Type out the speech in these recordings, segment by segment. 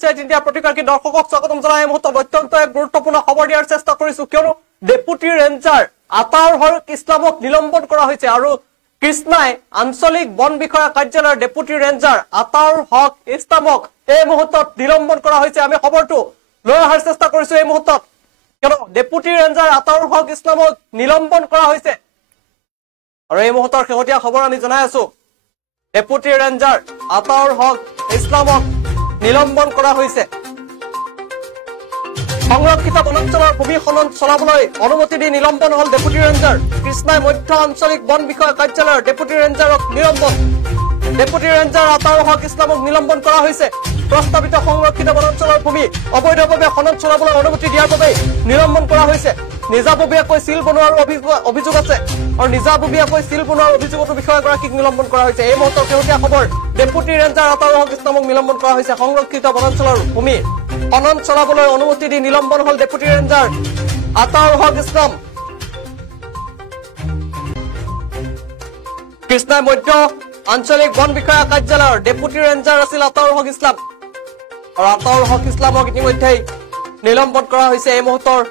insight India প্ৰতিকাৰী দৰ্শকক স্বাগতম জনাই এই মুহূৰ্তত অত্যন্ত এক গুৰুত্বপূৰ্ণ খবৰ দিয়াৰ চেষ্টা কৰিছো কিয়নো ডেপুটি ৰেঞ্জাৰ আতাউৰ হক ইছলামক নিলম্বন কৰা হৈছে আৰু কৃষ্ণাই আঞ্চলিক বন বিষয়া কাৰ্যালয়ৰ ডেপুটি ৰেঞ্জাৰ আতাউৰ হক ইছলামক এই মুহূৰ্তত নিলম্বন কৰা হৈছে আমি খবৰটো লৈ অহাৰ চেষ্টা কৰিছো এই মুহূৰ্তত কিয়নো ডেপুটি ৰেঞ্জাৰ আতাউৰ হক ইছলামক নিলম্বন কৰা হৈছে আৰু এই মুহূৰ্তৰ শেহতীয়া খবৰ আমি জনাই আছো ডেপুটি ৰেঞ্জাৰ আতাউৰ হক ইছলামক নিলম্বন কৰা হৈছে সংৰক্ষিত বনাঞ্চলৰ ভূমি খনন চলাবলৈ অনুমতি দি নিলম্বন হল ডেপুটি ৰেঞ্জাৰ কৃষ্ণাই মধ্য আঞ্চলিক বন বিষয়া কাৰ্যালয়ৰ ডেপুটি ৰেঞ্জাৰক নিলম্বন ডেপুটি ৰেঞ্জাৰ আতাউৰ হক ইছলামক নিলম্বন কৰা হৈছে প্ৰস্তাৱিত সংৰক্ষিত বনাঞ্চলৰ ভূমি অবৈধভাৱে খনন চলাবলৈ অনুমতি দিয়াৰ বাবে নিলম্বন কৰা হৈছে নিজাববীয়াকৈ চিল বনোৱাৰ অভিযোগ আছে আৰু নিজাববীয়াকৈ চিল বনোৱাৰ অভিযোগতো বিষয়াগৰাকীক নিলম্বন কৰা হৈছে এই মুহূৰ্তৰ শেহতীয়া খবৰ ডেপুটি ৰেঞ্জাৰ আতাউৰ হক ইছলামক নিলম্বন কৰা হৈছে সংৰক্ষিত বনাঞ্চলৰ ভূমি খনন চলাবলৈ অনুমতি দি নিলম্বন হল ডেপুটি ৰেঞ্জাৰ আতাউৰ হক ইছলাম কৃষ্ণাই মধ্য আঞ্চলিক বন বিষয়া কাৰ্যালয়ৰ ডেপুটি ৰেঞ্জাৰ আছিল আতাউৰ হক ইছলাম আৰু আতাউৰ হক ইছলামক ইতিমধ্যে নিলম্বন কৰা হৈছে এই মুহূৰ্তৰ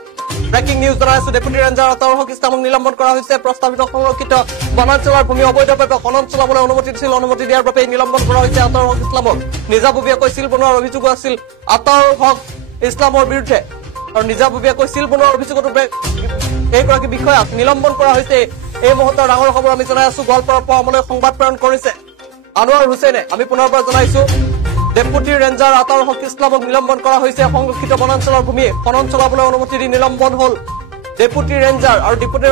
ব্ৰেকিং নিউজ জনাইছো ডেপুটি ৰেঞ্জাৰ আতাউৰ হক ইছলামক নিলম্বন কৰা হৈছে প্ৰস্তাৱিত সংৰক্ষিত বনাঞ্চলৰ ভূমি অবৈধভাৱে খনন চলাবলৈ অনুমতি দিছিল অনুমতি দিয়াৰ বাবে নিলম্বন কৰা হৈছে আতাউৰ হক ইছলামক নিজাববীয়াকৈ চিল বনোৱাৰ অভিযোগ আছিল আতাউৰ হক ইছলামৰ বিৰুদ্ধে আৰু নিজাববীয়াকৈ চিল বনোৱাৰ অভিযোগতো এইগৰাকী বিষয়াক নিলম্বন কৰা হৈছে এই মুহূৰ্তৰ ডাঙৰ খবৰ আমি জনাই আছো গোৱালপাৰাৰ পৰা আমালৈ সংবাদ প্ৰেৰণ কৰিছে আনোৱাৰ হুছেইনে আমি পুনৰবাৰ জনাইছো ডেপুটি ৰেঞ্জাৰ আতাউৰ হক ইছলামক নিলম্বন কৰা হৈছে সংৰক্ষিত বনাঞ্চলৰ ভূমি খনন চলাবলৈ অনুমতি দি নিলম্বন হল ডেপুটি ৰেঞ্জাৰ আৰু ডেপুটি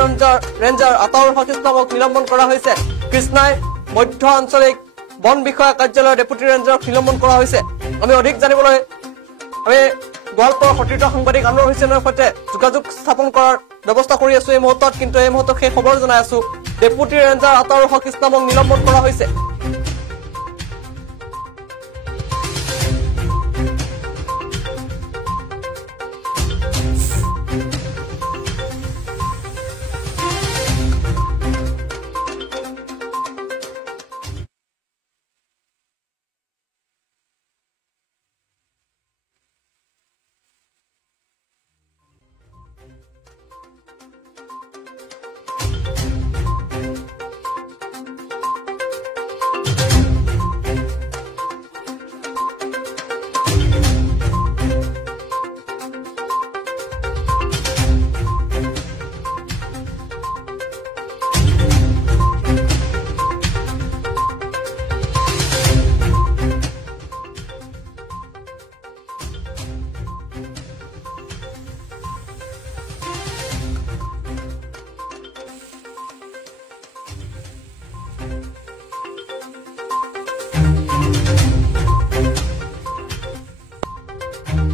ৰেঞ্জাৰ আতাউৰ হক ইছলামক নিলম্বন কৰা হৈছে কৃষ্ণাই মধ্য আঞ্চলিক বন বিষয়া কাৰ্যালয়ৰ ডেপুটি ৰেঞ্জাৰক নিলম্বন কৰা হৈছে আমি অধিক জানিবলৈ আমি গোৱালপাৰাৰ সতীৰ্থ সাংবাদিক আনোৱাৰ হুছেইনৰ সৈতে যোগাযোগ স্থাপন কৰাৰ ব্যৱস্থা কৰি আছো এই মুহূৰ্তত কিন্তু এই মুহূৰ্তত সেই খবৰ জনাই আছো ডেপুটি ৰেঞ্জাৰ আতাউৰ হক ইছলামক নিলম্বন কৰা হৈছে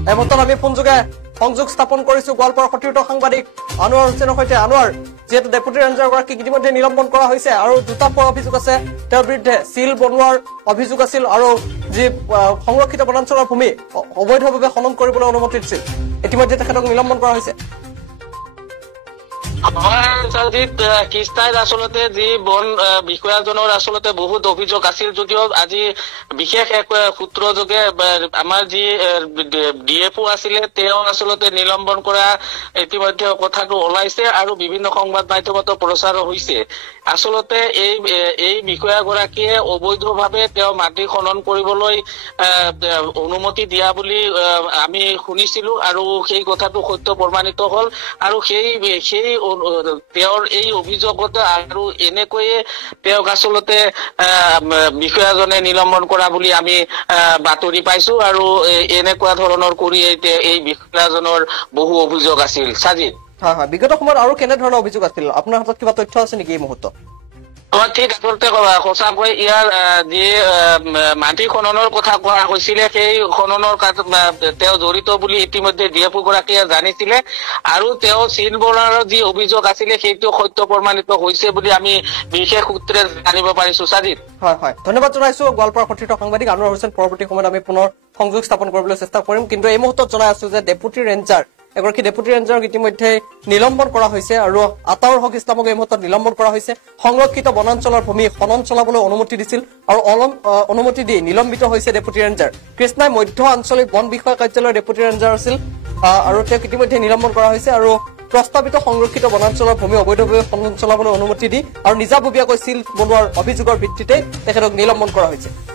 এই মুহূৰ্তত আমি ফোনযোগে সংযোগ স্থাপন কৰিছো গোৱালপাৰাৰ সতীৰ্থ সাংবাদিক আনোৱাৰ হুছেইনৰ সৈতে আনোৱাৰ যিহেতু ডেপুটি ৰেঞ্জাৰগৰাকীক ইতিমধ্যে নিলম্বন কৰা হৈছে আৰু দুটা অভিযোগ আছে তেওঁৰ বিৰুদ্ধে চিল বনোৱাৰ অভিযোগ আছিল আৰু যি সংৰক্ষিত বনাঞ্চলৰ ভূমি অবৈধভাৱে খনন কৰিবলৈ অনুমতি দিছিল ইতিমধ্যে তেখেতক নিলম্বন কৰা হৈছে কৃষ্ণাইত আচলতে যি বন বিষয়াজনৰ আচলতে বহুত অভিযোগ আছিল যদিও আজি বিশেষ এক সূত্ৰযোগে আমাৰ যি ডিএফও আছিলে তেওঁ আচলতে নিলম্বন কৰা ইতিমধ্যে কথাটো ওলাইছে আৰু বিভিন্ন সংবাদ মাধ্যমতো প্ৰচাৰ হৈছে আচলতে এই বিষয়াগৰাকীয়ে অবৈধভাৱে তেওঁ মাটি খনন কৰিবলৈ অনুমতি দিয়া বুলি আমি শুনিছিলো আৰু সেই কথাটো সত্য প্ৰমাণিত হল আৰু সেই তেওঁৰ এই অভিযোগত আৰু এনেকৈয়ে তেওঁক আচলতে বিষয়াজনে নিলম্বন কৰা বুলি আমি বাতৰি পাইছো আৰু এনেকুৱা ধৰণৰ কৰি এই বিষয়াজনৰ বহু অভিযোগ আছিল সাজিদ হয় হয় বিগত সময়ত আৰু কেনে ধৰণৰ অভিযোগ আছিল আপোনাৰ হাতত কিবা তথ্য আছে নেকি এই মুহূৰ্তত ঠিক আচলতে সঁচাকৈ ইয়াৰ যি মাটি খননৰ কথা কোৱা হৈছিলে সেই খননৰ তেওঁ জড়িত বুলি ইতিমধ্যে ডিএফও গৰাকীয়ে জানিছিলে আৰু তেওঁ চিল বনোৱাৰ যি অভিযোগ আছিলে সেইটো সত্য প্ৰমাণিত হৈছে বুলি আমি বিশেষ সূত্ৰে জানিব পাৰিছো সাজিদ হয় হয় ধন্যবাদ জনাইছো গোৱালপাৰাৰ সতীৰ্থ সাংবাদিক আনোৱাৰ হুছেইন পৰৱৰ্তী সময়ত আমি পুনৰ সংযোগ স্থাপন কৰিবলৈ চেষ্টা কৰিম কিন্তু এই মুহূৰ্তত জনাই আছো যে ডেপুটি ৰেঞ্জাৰ এগৰাকী ডেপুটি ৰেঞ্জাৰক ইতিমধ্যে নিলম্বন কৰা হৈছে আৰু আতাউৰ হক ইছলামক এই মুহূৰ্তত নিলম্বন কৰা হৈছে সংৰক্ষিত বনাঞ্চলৰ ভূমি খনন চলাবলৈ অনুমতি দিছিল আৰু অনুমতি দি নিলম্বিত হৈছে ডেপুটি ৰেঞ্জাৰ কৃষ্ণাই মধ্য আঞ্চলিক বন বিষয়া কাৰ্যালয়ৰ ডেপুটি ৰেঞ্জাৰ আছিল আৰু তেওঁক ইতিমধ্যে নিলম্বন কৰা হৈছে আৰু প্ৰস্তাৱিত সংৰক্ষিত বনাঞ্চলৰ ভূমি অবৈধভাৱে খনন চলাবলৈ অনুমতি দি আৰু নিজাববীয়াকৈ চিল বনোৱাৰ অভিযোগৰ ভিত্তিতে তেখেতক নিলম্বন কৰা হৈছে